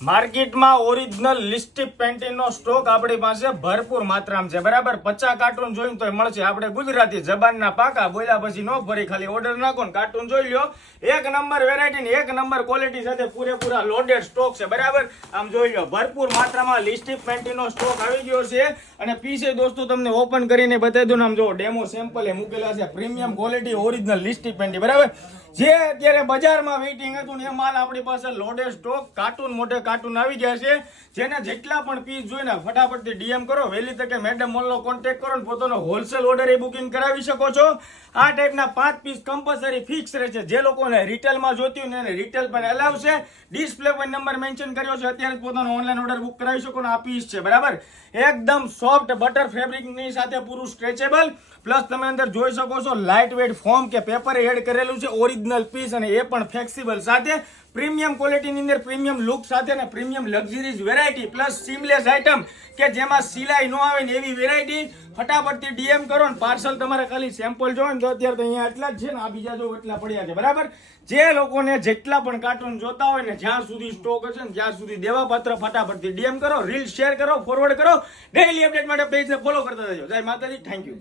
માર્કેટમાં original લિસ્ટિક પેન્ટીનો stock આપણી પાસે ભરપૂર માત્રામાં છે, બરાબર. 50 કાર્ટૂન જોઈને તો મળશે. આપણે ગુજરાતી જબાનના પાકા, બોલ્યા પછી ન ફરી, ખાલી ઓર્ડર નાખો ને કાર્ટૂન જોઈ લ્યો. એક નંબર વેરાયટી ને એક નંબર ક્વોલિટી સાથે પૂરેપૂરા લોડેડ સ્ટોક છે, બરાબર. આમ જોઈ લો, ભરપૂર માત્રામાં લિસ્ટિક પેન્ટીનો સ્ટોક આવી ગયો છે. અને પીસે દોસ્તો તમને ઓપન કરીને બતાવી દઉં. આમ જો ડેમો સેમ્પલ એ મૂકેલા છે. પ્રીમિયમ ક્વોલિટી ઓરિજિનલ લિસ્ટિક પેન્ટી, બરાબર. જે અત્યારે બજારમાં વેઇટિંગ હતું ને એ માલ આપણી પાસે લોડેડ સ્ટોક કાર્ટૂન મોટે કાર્ટૂન આવી ગયા છે. જેને જેટલા પણ પીસ જોઈને ફટાફટથી ડીએમ કરો, વહેલી તકે મેડમ મોલનો કોન્ટેક્ટ કરો ને પોતાનો હોલસેલ ઓર્ડર એ બુકિંગ કરાવી શકો છો. આ ટાઈપના 5 પીસ કમ્પલસરી ફિક્સ રહેશે. જે લોકોને રિટેલમાં જોતી હોય ને રિટેલ પણ એલાવ છે. ડિસ્પ્લે પર નંબર મેન્શન કર્યો છે, અત્યારે પોતાનો ઓનલાઈન ઓર્ડર બુક કરાવી શકો ને આ પીસ છે, બરાબર. એકદમ સોફ્ટ બટર ફેબ્રિકની સાથે પૂરું સ્ટ્રેચેબલ, પ્લસ તમે અંદર જોઈ શકો છો લાઇટ વેટ ફોર્મ કે પેપર એડ કરેલું છે. ઓરિજિનલ પીસ અને એ પણ ફ્લેક્સિબલ સાથે પ્રીમિયમ ક્વોલિટીની અંદર પ્રીમિયમ લુક સાથે ને premium luxuries variety plus seamless item કે જેમાં સિલાઈ ન આવે ને એવી વેરાયટી. ફટાફટથી ડીએમ કરો ને પાર્સલ તમારે ખાલી સેમ્પલ જોવો ને તો અત્યારે તો અહીંયા એટલા જ છે ને, આ બીજા જો એટલા પડ્યા છે, બરાબર. જે લોકોને જેટલા પણ કાર્ટૂન જોતા હોય ને જ્યાં સુધી સ્ટોક હશે ને જ્યાં સુધી દેવા પાત્ર, ફટાફટથી ડીએમ કરો, રીલ શેર કરો, ફોરવર્ડ કરો. ડેઈલી અપડેટ માટે પેજને ફોલો કરતા રહેજો. જય માતાજી, થેન્ક યુ.